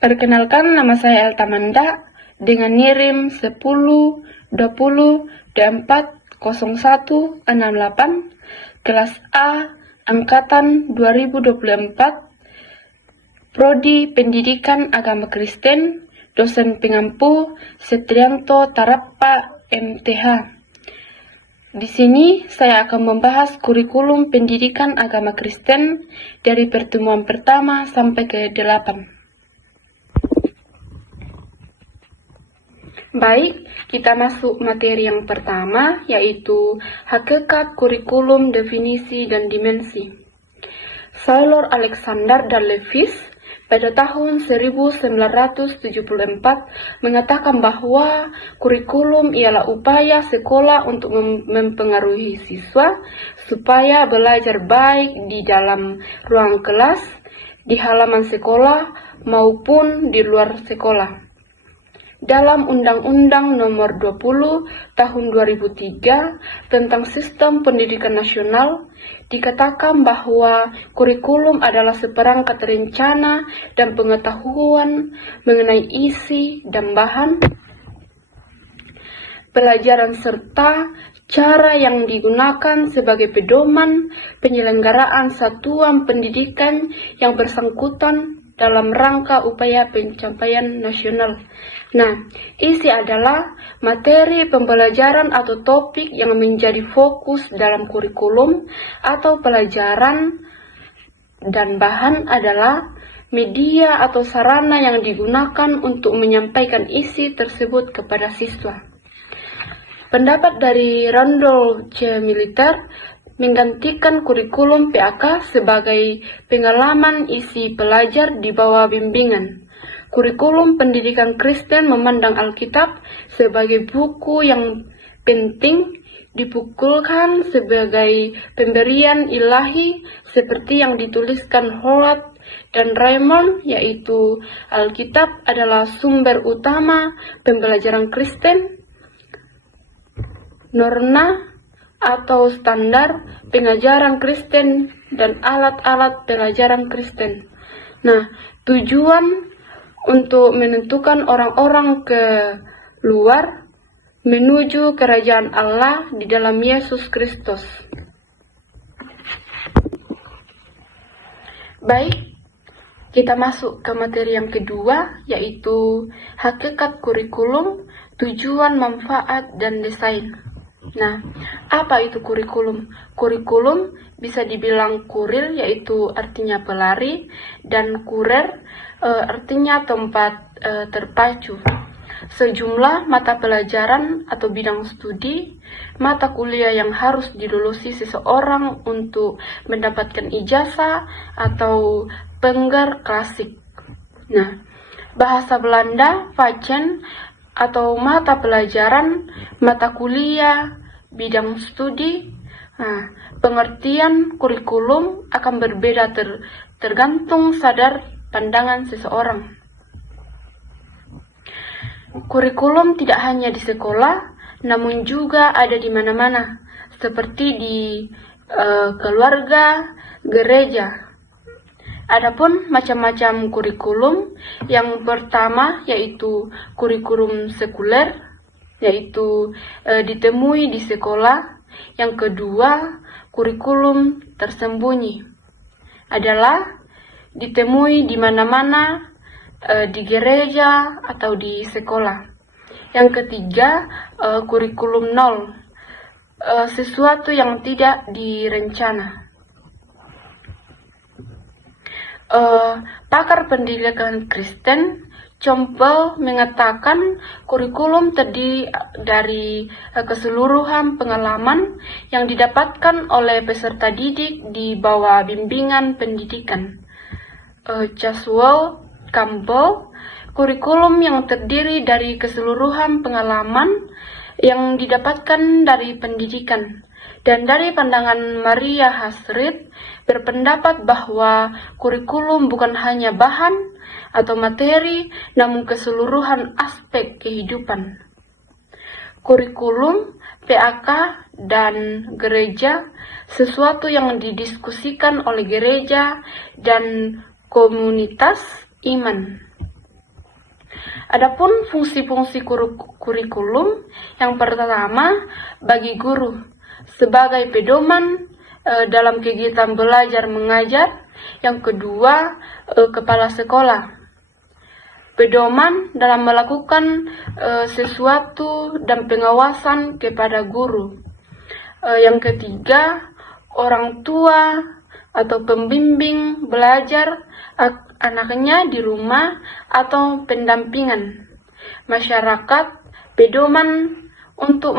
Perkenalkan, nama saya Eltamanda dengan NIRIM 10 20 D4 0168 kelas A angkatan 2024, Prodi Pendidikan Agama Kristen, dosen pengampu Setrianto Tarappa MTH. Di sini saya akan membahas kurikulum pendidikan agama Kristen dari pertemuan pertama sampai ke-8. Baik, kita masuk materi yang pertama, yaitu hakikat kurikulum, definisi, dan dimensi. Sailor Alexander dan Lewis pada tahun 1974 mengatakan bahwa kurikulum ialah upaya sekolah untuk mempengaruhi siswa supaya belajar baik di dalam ruang kelas, di halaman sekolah, maupun di luar sekolah. Dalam Undang-Undang Nomor 20 Tahun 2003 tentang Sistem Pendidikan Nasional, dikatakan bahwa kurikulum adalah seperangkat rencana dan pengetahuan mengenai isi dan bahan pelajaran serta cara yang digunakan sebagai pedoman penyelenggaraan satuan pendidikan yang bersangkutan dalam rangka upaya pencapaian nasional. Nah, isi adalah materi pembelajaran atau topik yang menjadi fokus dalam kurikulum atau pelajaran, dan bahan adalah media atau sarana yang digunakan untuk menyampaikan isi tersebut kepada siswa. Pendapat dari Randolph C. Militer menggantikan kurikulum PAK sebagai pengalaman isi pelajar di bawah bimbingan. Kurikulum pendidikan Kristen memandang Alkitab sebagai buku yang penting, dipukulkan sebagai pemberian ilahi seperti yang dituliskan Howard dan Raymond, yaitu Alkitab adalah sumber utama pembelajaran Kristen, norma atau standar pengajaran Kristen, dan alat-alat pelajaran Kristen. Nah, tujuan untuk menentukan orang-orang ke luar menuju kerajaan Allah di dalam Yesus Kristus. Baik, kita masuk ke materi yang kedua, yaitu hakikat kurikulum, tujuan, manfaat, dan desain. Nah, apa itu kurikulum? Kurikulum bisa dibilang kurir, yaitu artinya pelari, dan kurer artinya tempat terpacu. Sejumlah mata pelajaran atau bidang studi, mata kuliah yang harus dilulusi seseorang untuk mendapatkan ijazah atau pengger klasik. Nah, bahasa Belanda, Vakken, atau mata pelajaran, mata kuliah, bidang studi. Nah, pengertian kurikulum akan berbeda tergantung sadar pandangan seseorang. Kurikulum tidak hanya di sekolah, namun juga ada di mana-mana, seperti di keluarga, gereja. Adapun macam-macam kurikulum, yang pertama yaitu kurikulum sekuler, yaitu ditemui di sekolah. Yang kedua, kurikulum tersembunyi, adalah ditemui di mana-mana, di gereja atau di sekolah. Yang ketiga, kurikulum nol, sesuatu yang tidak direncana. Pakar pendidikan Kristen Campbell mengatakan kurikulum terdiri dari keseluruhan pengalaman yang didapatkan oleh peserta didik di bawah bimbingan pendidikan. Caswell Campbell, kurikulum yang terdiri dari keseluruhan pengalaman yang didapatkan dari pendidikan. Dan dari pandangan Maria Hasrid berpendapat bahwa kurikulum bukan hanya bahan atau materi, namun keseluruhan aspek kehidupan. Kurikulum, PAK, dan gereja, sesuatu yang didiskusikan oleh gereja dan komunitas iman. Adapun fungsi-fungsi kurikulum, yang pertama bagi guru sebagai pedoman dalam kegiatan belajar mengajar, yang kedua kepala sekolah pedoman dalam melakukan sesuatu dan pengawasan kepada guru. Yang ketiga orang tua atau pembimbing belajar anaknya di rumah atau pendampingan. Masyarakat pedoman untuk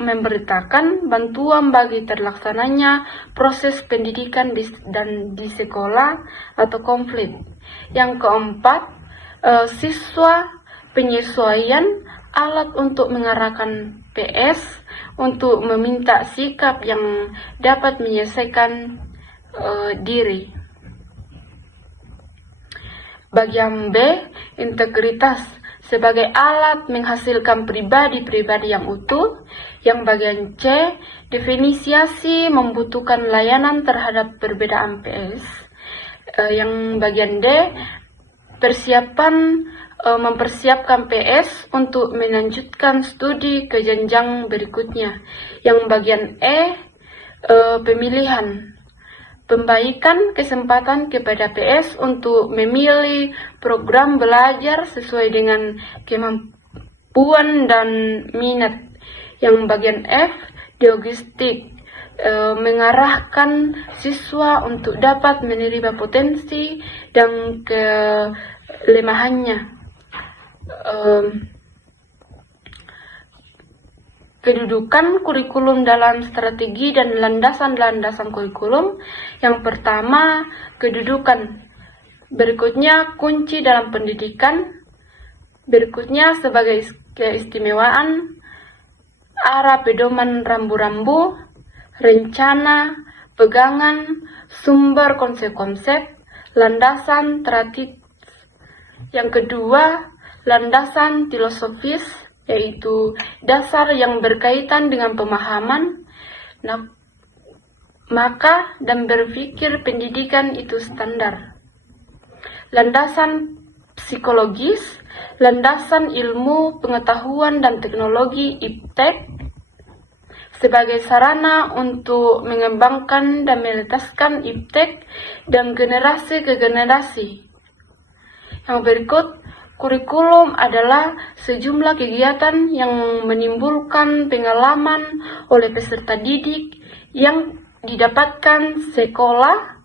memberitakan bantuan bagi terlaksananya proses pendidikan di sekolah atau konflik. Yang keempat, siswa penyesuaian alat untuk mengarahkan PS untuk meminta sikap yang dapat menyelesaikan diri. Bagian B, integritas sebagai alat menghasilkan pribadi-pribadi yang utuh. Yang bagian C, definisiasi membutuhkan layanan terhadap perbedaan PS. Yang bagian D, mempersiapkan PS untuk melanjutkan studi ke jenjang berikutnya. Yang bagian E, pemilihan pembaikan kesempatan kepada PS untuk memilih program belajar sesuai dengan kemampuan dan minat. Yang bagian F, diagnostik, mengarahkan siswa untuk dapat menerima potensi dan kelemahannya. Kedudukan kurikulum dalam strategi dan landasan-landasan kurikulum. Yang pertama, kedudukan. Berikutnya, kunci dalam pendidikan. Berikutnya, sebagai keistimewaan, arah pedoman rambu-rambu, rencana, pegangan, sumber konsep-konsep, landasan tradisi. Yang kedua, landasan filosofis, yaitu dasar yang berkaitan dengan pemahaman, maka dan berpikir pendidikan itu standar. Landasan psikologis, landasan ilmu pengetahuan dan teknologi iptek sebagai sarana untuk mengembangkan dan meletaskan iptek dan generasi ke generasi. Yang berikut, kurikulum adalah sejumlah kegiatan yang menimbulkan pengalaman oleh peserta didik yang didapatkan sekolah,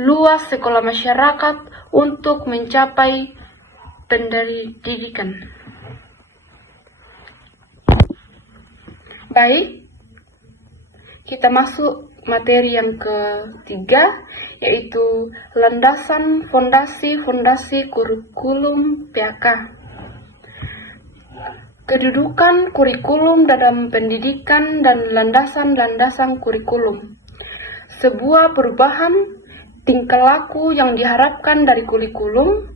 luas sekolah masyarakat untuk mencapai pendidikan. Baik, kita masuk materi yang ketiga, yaitu landasan fondasi kurikulum PAK. Kedudukan kurikulum dalam pendidikan dan landasan-landasan kurikulum. Sebuah perubahan tingkah laku yang diharapkan dari kurikulum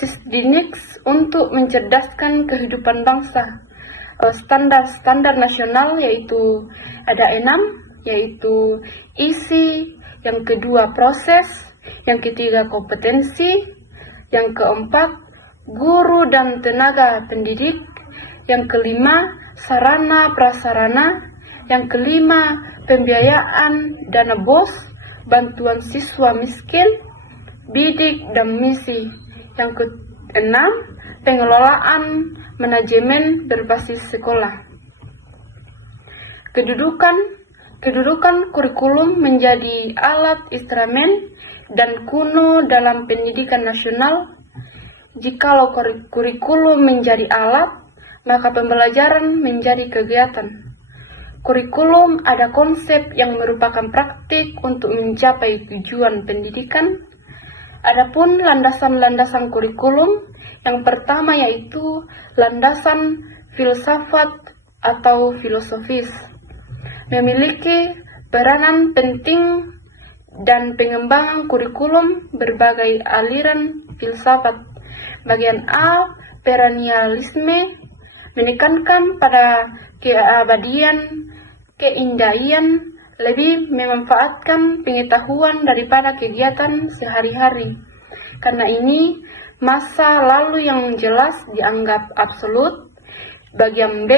Sisdinix untuk mencerdaskan kehidupan bangsa. Standar-standar nasional yaitu ada 6, yaitu isi, yang kedua proses, yang ketiga kompetensi, yang keempat guru dan tenaga pendidik, yang kelima sarana prasarana, yang kelima pembiayaan dana BOS, bantuan siswa miskin, bidik dan misi, yang keenam pengelolaan manajemen berbasis sekolah. Kedudukan kurikulum menjadi alat instrumen dan kuno dalam pendidikan nasional. Jikalau kurikulum menjadi alat, maka pembelajaran menjadi kegiatan. Kurikulum ada konsep yang merupakan praktik untuk mencapai tujuan pendidikan. Adapun landasan-landasan kurikulum, yang pertama yaitu landasan filsafat atau filosofis. Memiliki peranan penting dan pengembangan kurikulum berbagai aliran filsafat. Bagian A, perennialisme, menekankan pada keabadian, keindahan, lebih memanfaatkan pengetahuan daripada kegiatan sehari-hari. Karena ini, Masa lalu yang jelas dianggap absolut. Bagian B,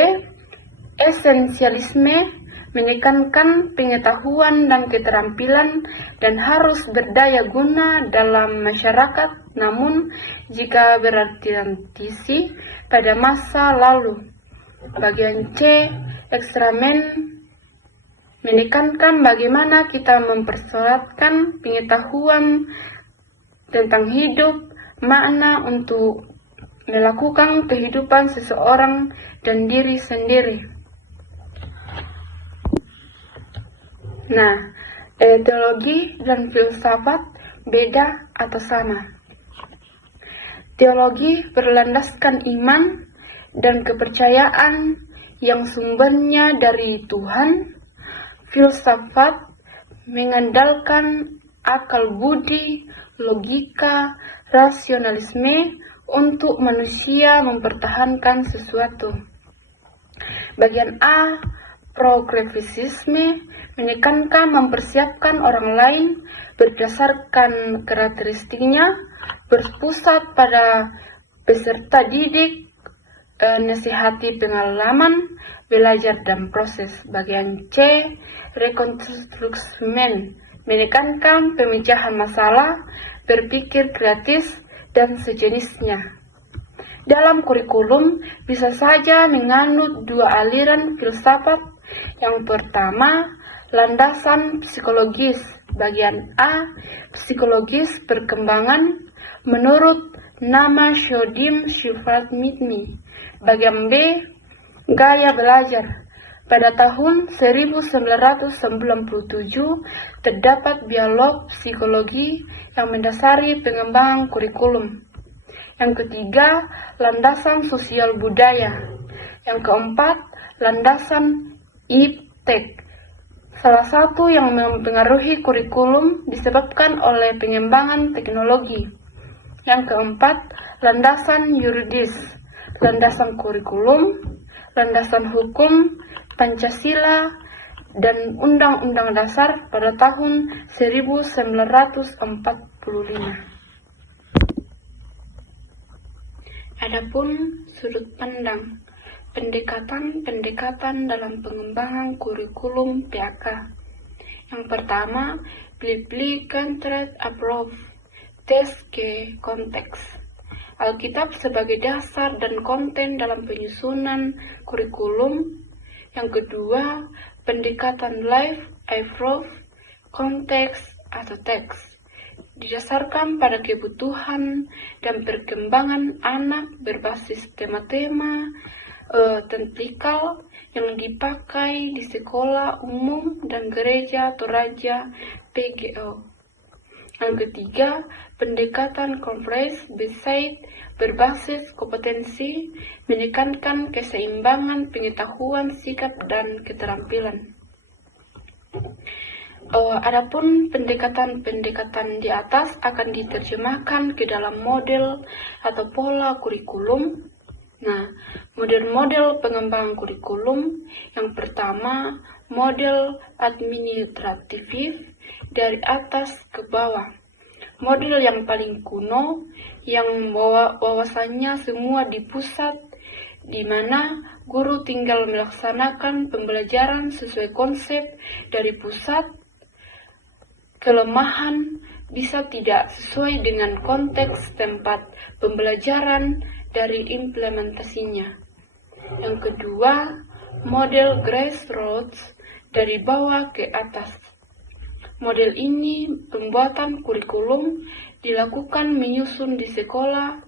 esensialisme, menekankan pengetahuan dan keterampilan dan harus berdaya guna dalam masyarakat, namun jika berorientasi pada masa lalu. Bagian C, ekstramen, menekankan bagaimana kita mempersolatkan pengetahuan tentang hidup, makna untuk melakukan kehidupan seseorang dan diri sendiri. Nah, teologi dan filsafat beda atau sama? Teologi berlandaskan iman dan kepercayaan yang sumbernya dari Tuhan. Filsafat mengandalkan akal budi, logika, rasionalisme untuk manusia mempertahankan sesuatu. Bagian A, progresisme, menekankan mempersiapkan orang lain berdasarkan karakteristiknya, berpusat pada peserta didik, nasihati pengalaman, belajar dan proses. Bagian C, rekonstruksimen, menekankan pemecahan masalah, berpikir kritis, dan sejenisnya. Dalam kurikulum bisa saja menganut dua aliran filsafat. Yang pertama, landasan psikologis. Bagian A, psikologis perkembangan menurut nama Shodim Shivadmini. Bagian B, gaya belajar. Pada tahun 1997 terdapat dialog psikologi yang mendasari pengembangan kurikulum. Yang ketiga, landasan sosial budaya. Yang keempat, landasan iptek. Salah satu yang mempengaruhi kurikulum disebabkan oleh pengembangan teknologi. Yang keempat, landasan yuridis, landasan kurikulum, landasan hukum, Pancasila, dan Undang-Undang Dasar pada tahun 1945. Adapun sudut pandang pendekatan dalam pengembangan kurikulum PAK. Yang pertama, beli contract approach, tes ke konteks. Alkitab sebagai dasar dan konten dalam penyusunan kurikulum. Yang kedua, pendekatan life approach, konteks atau teks. Didasarkan pada kebutuhan dan perkembangan anak berbasis tema-tema tentrikal yang dipakai di sekolah umum dan gereja atau raja PGO. Yang ketiga, pendekatan conference-based berbasis kompetensi, menekankan keseimbangan pengetahuan, sikap, dan keterampilan. Adapun pendekatan-pendekatan di atas akan diterjemahkan ke dalam model atau pola kurikulum. Nah, model-model pengembangan kurikulum yang pertama, model administratif dari atas ke bawah. Model yang paling kuno yang wawasannya semua di pusat, di mana guru tinggal melaksanakan pembelajaran sesuai konsep dari pusat. Kelemahan bisa tidak sesuai dengan konteks tempat pembelajaran dari implementasinya. Yang kedua, model grassroots dari bawah ke atas. Model ini pembuatan kurikulum dilakukan menyusun di sekolah,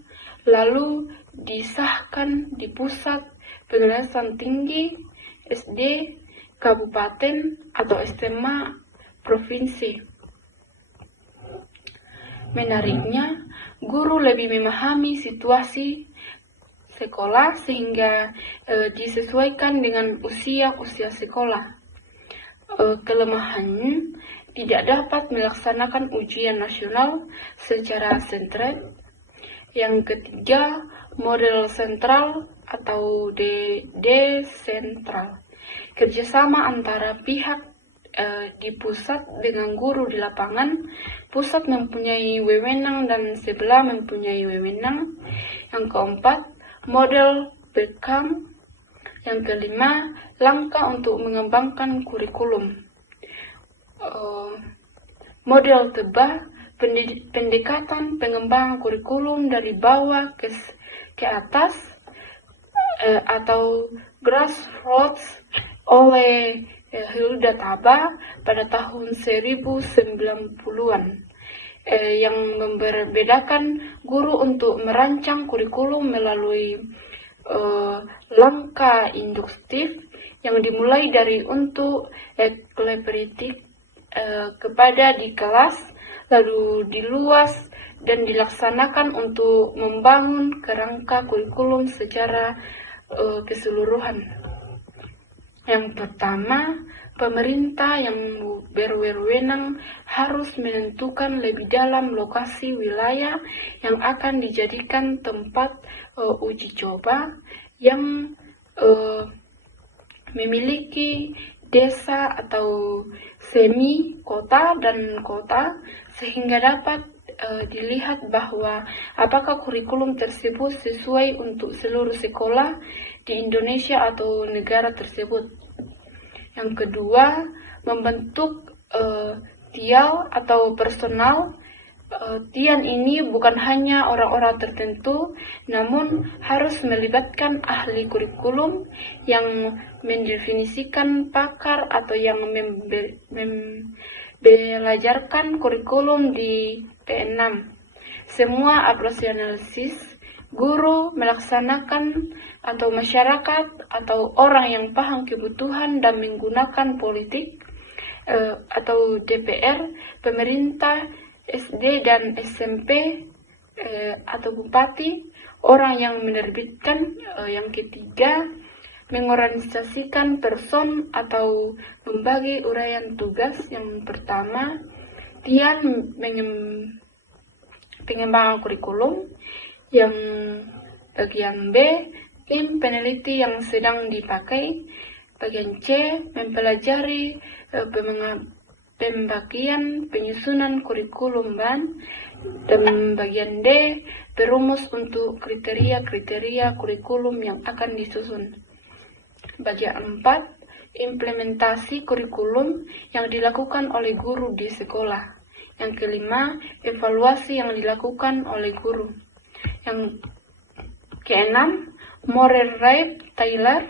lalu disahkan di pusat pendidikan tinggi, SD, kabupaten, atau SMA provinsi. Menariknya, guru lebih memahami situasi sekolah sehingga disesuaikan dengan usia sekolah. Kelemahannya, tidak dapat melaksanakan ujian nasional secara sentral. Yang ketiga, model sentral atau desentral. Kerjasama antara pihak di pusat dengan guru di lapangan. Pusat mempunyai wewenang dan sebelah mempunyai wewenang. Yang keempat, model Beckham. Yang kelima, langkah untuk mengembangkan kurikulum. Model tebah, pendekatan pengembangan kurikulum dari bawah ke atas atau grassroots oleh Hilda Taba pada tahun 1090-an yang membedakan guru untuk merancang kurikulum melalui langkah induktif yang dimulai dari untuk eklepritik kepada di kelas, lalu diluas dan dilaksanakan untuk membangun kerangka kurikulum secara keseluruhan. Yang pertama, pemerintah yang berwenang harus menentukan lebih dalam lokasi wilayah yang akan dijadikan tempat uji coba yang memiliki desa atau semi kota dan kota, sehingga dapat dilihat bahwa apakah kurikulum tersebut sesuai untuk seluruh sekolah di Indonesia atau negara tersebut. Yang kedua, membentuk TIAL atau personal. TIAN ini bukan hanya orang-orang tertentu, namun harus melibatkan ahli kurikulum yang mendefinisikan pakar atau yang belajarkan kurikulum di P6. Semua operasionalis, guru melaksanakan atau masyarakat atau orang yang paham kebutuhan dan menggunakan politik atau DPR, pemerintah, SD dan SMP atau bupati, orang yang menerbitkan. Yang ketiga, mengorganisasikan person atau membagi uraian tugas. Yang pertama, TIAN pengembangan kurikulum. Yang bagian B, tim peneliti yang sedang dipakai. Bagian C, mempelajari pembagian penyusunan kurikulum dan bagian D, berumus untuk kriteria-kriteria kurikulum yang akan disusun. Bagian 4, implementasi kurikulum yang dilakukan oleh guru di sekolah. Yang kelima, evaluasi yang dilakukan oleh guru. Yang keenam, Morer Wright Taylor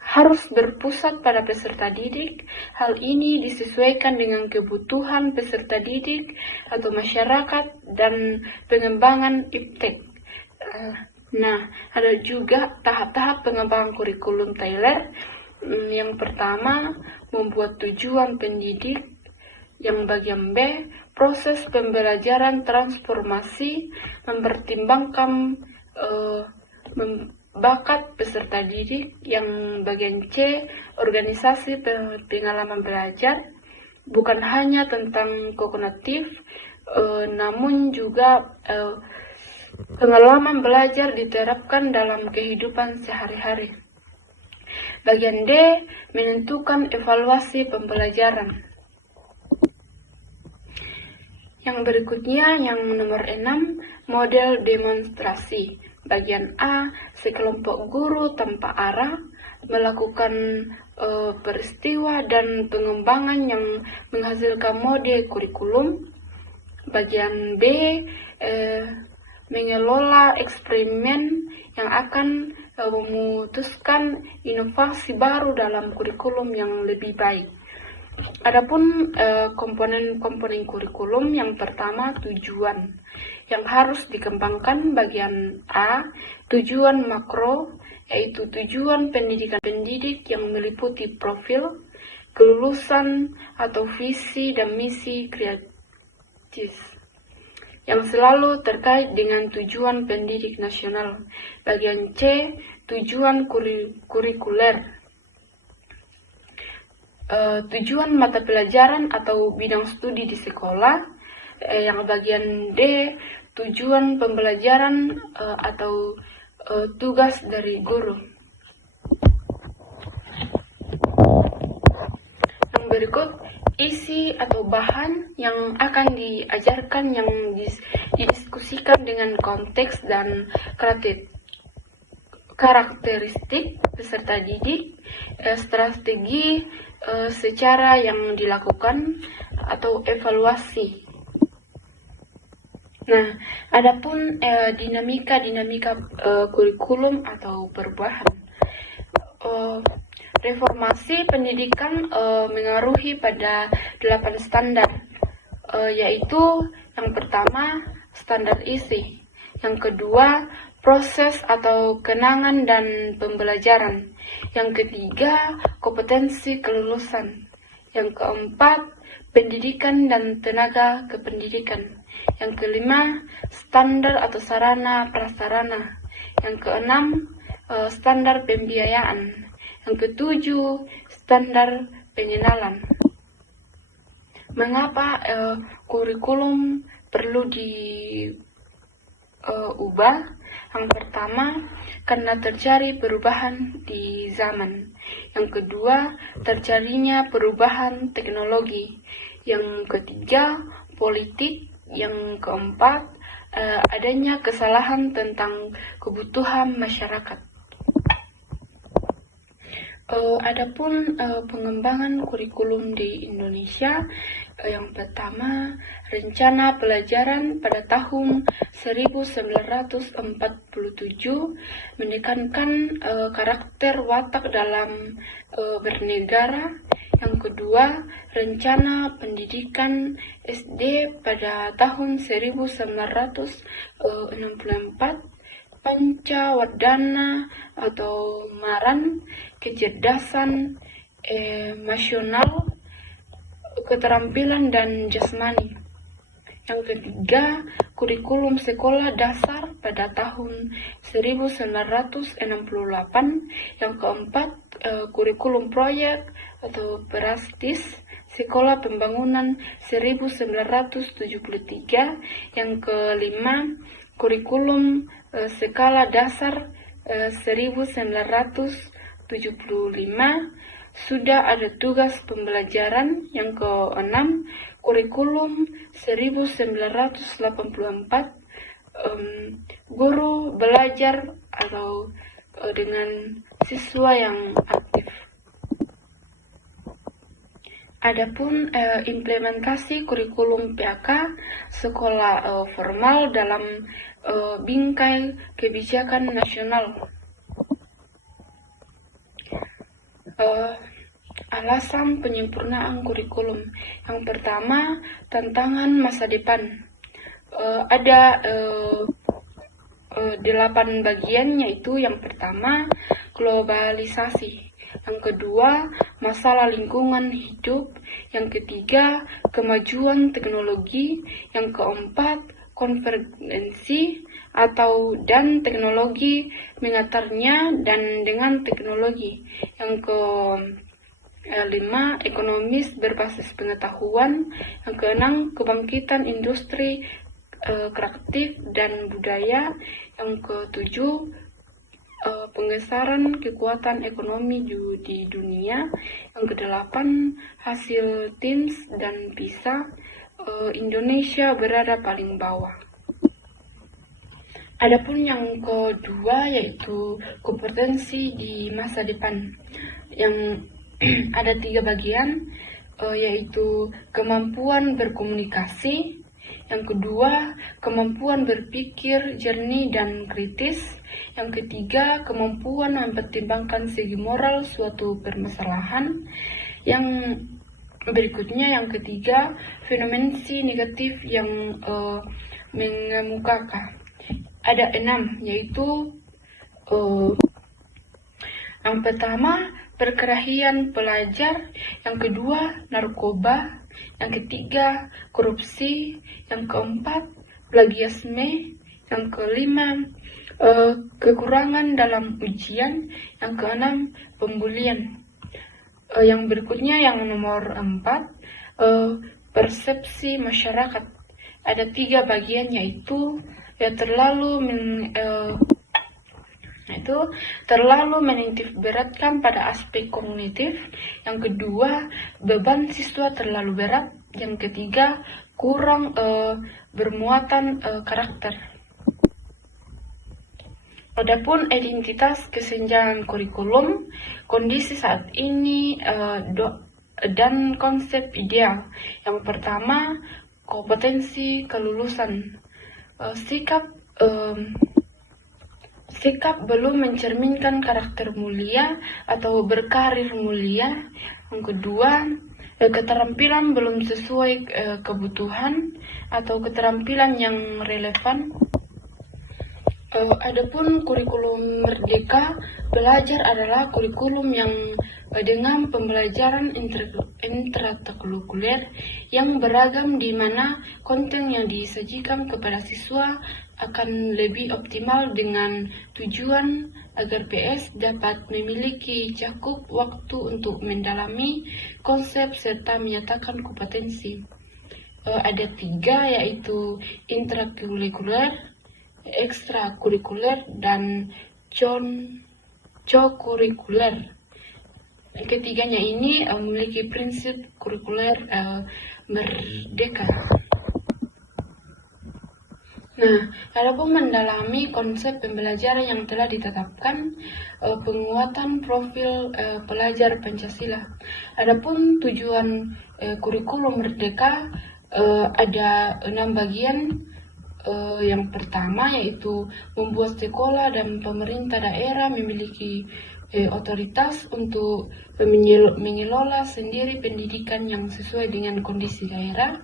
harus berpusat pada peserta didik. Hal ini disesuaikan dengan kebutuhan peserta didik atau masyarakat dan pengembangan iptek. Nah, ada juga tahap-tahap pengembangan kurikulum Taylor. Yang pertama, membuat tujuan pendidik. Yang bagian B, proses pembelajaran transformasi, mempertimbangkan bakat peserta didik. Yang bagian C, organisasi pengalaman belajar, bukan hanya tentang kognitif, namun juga pengalaman belajar diterapkan dalam kehidupan sehari-hari. Bagian D, menentukan evaluasi pembelajaran. Yang berikutnya, yang nomor 6, model demonstrasi. Bagian A, sekelompok guru tanpa arah melakukan peristiwa dan pengembangan yang menghasilkan model kurikulum. Bagian B, mengelola eksperimen yang akan memutuskan inovasi baru dalam kurikulum yang lebih baik. Adapun komponen-komponen kurikulum, yang pertama, tujuan yang harus dikembangkan. Bagian A, tujuan makro, yaitu tujuan pendidikan pendidik yang meliputi profil, kelulusan atau visi dan misi kreatif yang selalu terkait dengan tujuan pendidik nasional. Bagian C, tujuan kurikuler, tujuan mata pelajaran atau bidang studi di sekolah. Yang bagian D, tujuan pembelajaran atau tugas dari guru. Yang berikut, isi atau bahan yang akan diajarkan yang didiskusikan dengan konteks dan karakteristik peserta didik, strategi secara yang dilakukan atau evaluasi. Nah, adapun dinamika kurikulum atau perubahan. Reformasi pendidikan mengaruhi pada 8 standar, yaitu yang pertama standar isi, yang kedua proses atau kenangan dan pembelajaran, yang ketiga kompetensi kelulusan, yang keempat pendidikan dan tenaga kependidikan, yang kelima standar atau sarana prasarana, yang keenam standar pembiayaan, yang ketujuh standar pengenalan. Mengapa kurikulum perlu diubah? Yang pertama, karena terjadi perubahan di zaman. Yang kedua, terjadinya perubahan teknologi. Yang ketiga, politik. Yang keempat, adanya kesalahan tentang kebutuhan masyarakat. Adapun pengembangan kurikulum di Indonesia, yang pertama, rencana pelajaran pada tahun 1947 menekankan karakter watak dalam bernegara. Yang kedua, rencana pendidikan SD pada tahun 1964, Pancawardhana atau Maran, kecerdasan emosional, keterampilan dan jasmani. Yang ketiga, kurikulum sekolah dasar pada tahun 1968. Yang keempat, kurikulum proyek atau Perastis Sekolah Pembangunan 1973. Yang kelima, kurikulum skala dasar 1975. Sudah ada tugas pembelajaran. Yang keenam, kurikulum 1984, guru belajar atau dengan siswa yang aktif. Adapun implementasi kurikulum PAK sekolah formal dalam bingkai kebijakan nasional. Alasan penyempurnaan kurikulum. Yang pertama, tantangan masa depan. Ada 8 bagian, yaitu yang pertama, globalisasi. Yang kedua, masalah lingkungan hidup. Yang ketiga, kemajuan teknologi. Yang keempat, konvergensi dan teknologi mengatarnya dan dengan teknologi. Yang kelima, ekonomis berbasis pengetahuan. Yang keenam, kebangkitan industri kreatif dan budaya. Yang ketujuh, penggesaran kekuatan ekonomi di dunia. Yang kedelapan, hasil TIMSS dan PISA. Indonesia berada paling bawah. Adapun yang kedua, yaitu kompetensi di masa depan, yang ada 3 bagian, yaitu kemampuan berkomunikasi. Yang kedua, kemampuan berpikir jernih dan kritis. Yang ketiga, kemampuan mempertimbangkan segi moral suatu permasalahan. Yang berikutnya, yang ketiga, fenomensi negatif yang mengemukakan. Ada 6, yaitu yang pertama, perkelahian pelajar. Yang kedua, narkoba. Yang ketiga, korupsi. Yang keempat, plagiarisme. Yang kelima, kekurangan dalam ujian. Yang keenam, pembulian. Yang berikutnya, yang nomor 4, persepsi masyarakat. Ada 3 bagian, yaitu yaitu terlalu menitik beratkan pada aspek kognitif. Yang kedua, beban siswa terlalu berat. Yang ketiga, kurang bermuatan karakter. Adapun identitas kesenjangan kurikulum, kondisi saat ini dan konsep ideal. Yang pertama, kompetensi kelulusan. Sikap belum mencerminkan karakter mulia atau berkarir mulia. Yang kedua, keterampilan belum sesuai kebutuhan atau keterampilan yang relevan. Adapun kurikulum Merdeka Belajar adalah kurikulum yang dengan pembelajaran intrakurikuler yang beragam, di mana konten yang disajikan kepada siswa akan lebih optimal dengan tujuan agar PS dapat memiliki cukup waktu untuk mendalami konsep serta menyatakan kompetensi. Ada 3, yaitu intrakurikuler, ekstrakurikuler, dan co-kurikuler. Ketiganya ini memiliki prinsip kurikuler merdeka. Nah, adapun mendalami konsep pembelajaran yang telah ditetapkan, penguatan profil pelajar Pancasila. Adapun tujuan kurikulum Merdeka ada 6 bagian. Yang pertama yaitu membuat sekolah dan pemerintah daerah memiliki otoritas untuk mengelola sendiri pendidikan yang sesuai dengan kondisi daerah.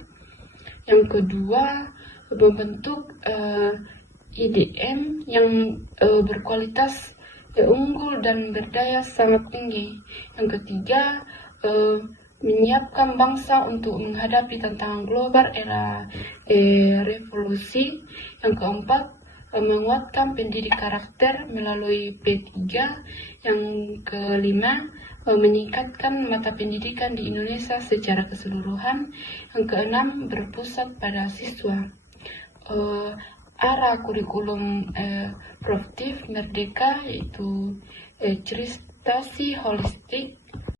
Yang kedua, membentuk IDM yang berkualitas unggul dan berdaya sangat tinggi. Yang ketiga, menyiapkan bangsa untuk menghadapi tantangan global era revolusi. Yang keempat, menguatkan pendidik karakter melalui P3. Yang kelima, meningkatkan mata pendidikan di Indonesia secara keseluruhan. Yang keenam, berpusat pada siswa. Arah kurikulum produktif Merdeka yaitu ceristasi holistik,